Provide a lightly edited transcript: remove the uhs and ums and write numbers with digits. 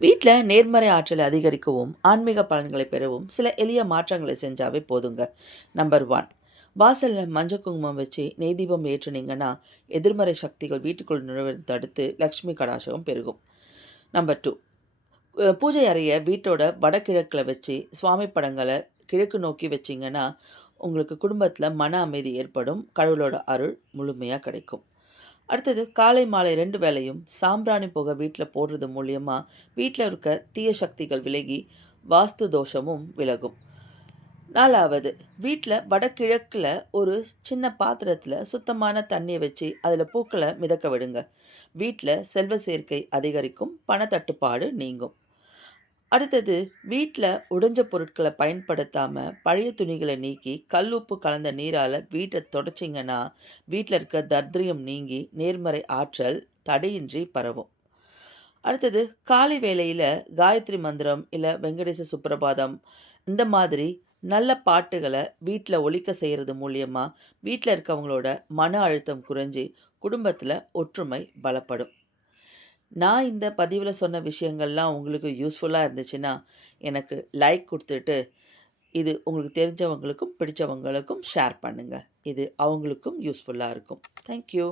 வீட்டில் நேர்மறை ஆற்றலை அதிகரிக்கவும் ஆன்மீக பலன்களை பெறவும் சில எளிய மாற்றங்களை செஞ்சாவே போதுங்க. நம்பர் ஒன், வாசலில் மஞ்சள் குங்குமம் வச்சு நெய் தீபம் ஏற்றுனீங்கன்னா எதிர்மறை சக்திகள் வீட்டுக்குள் நுழைவதை தடுத்து லக்ஷ்மி கடாசகம் பெருகும். நம்பர் டூ, பூஜை அறையை வீட்டோட வடகிழக்கில் வச்சு சுவாமி படங்களை கிழக்கு நோக்கி வச்சிங்கன்னா உங்களுக்கு குடும்பத்தில் மன அமைதி ஏற்படும், கடவுளோட அருள் முழுமையாக கிடைக்கும். அடுத்தது, காலை மாலை 2 வேளையும் சாம்பிராணி புகை வீட்ல போடுறது மூலியமா, வீட்ல இருக்க தீய சக்திகள் விலகி, வாஸ்து தோஷமும் விலகும். 4வது, வீட்ல வடகிழக்குல ஒரு சின்ன பாத்திரத்தில சுத்தமான தண்ணீய வச்சு, அதில பூக்கள மிதக்க விடுங்க. வீட்ல செல்வ சேர்க்கை அதிகரிக்கும், பணத்தட்டுப்பாடு நீங்கும். அடுத்தது, வீட்ல உடைஞ்ச பொருட்கள பயன்படுத்தாம, பழைய துணிகள நீக்கி, கல் உப்பு கலந்த நீரால வீட்ட தொடச்சீங்கன்னா, வீட்ல இருக்க தர்த்திரியம் நீங்கி, நேர்மறை ஆற்றல் தடையின்றி பரவும். அடுத்தது, காலை வேளையில காயத்ரி மந்திரம், இல்ல வெங்கடேச சுப்ரபாதம், இந்த மாதிரி நல்ல பாட்டுகள வீட்ல ஒலிக்க செய்றது மூலியமா, வீட்ல இருக்கவங்களோட மன அழுத்தம் குறைஞ்சு, குடும்பத்தில ஒற்றுமை பலப்படும். நான் இந்த பதிவுல சொன்ன விஷயங்கள்லாம் உங்களுக்கு யூஸ்ஃபுல்லா இருந்துச்சுன்னா, எனக்கு லைக் குடுத்துட்டு, இது உங்களுக்கு தெரிஞ்சவங்களுக்கும், பிடிச்சவங்களுக்கும் ஷேர் பண்ணுங்க. இது அவங்களுக்கும் யூஸ்ஃபுல்லா இருக்கும். Thank you.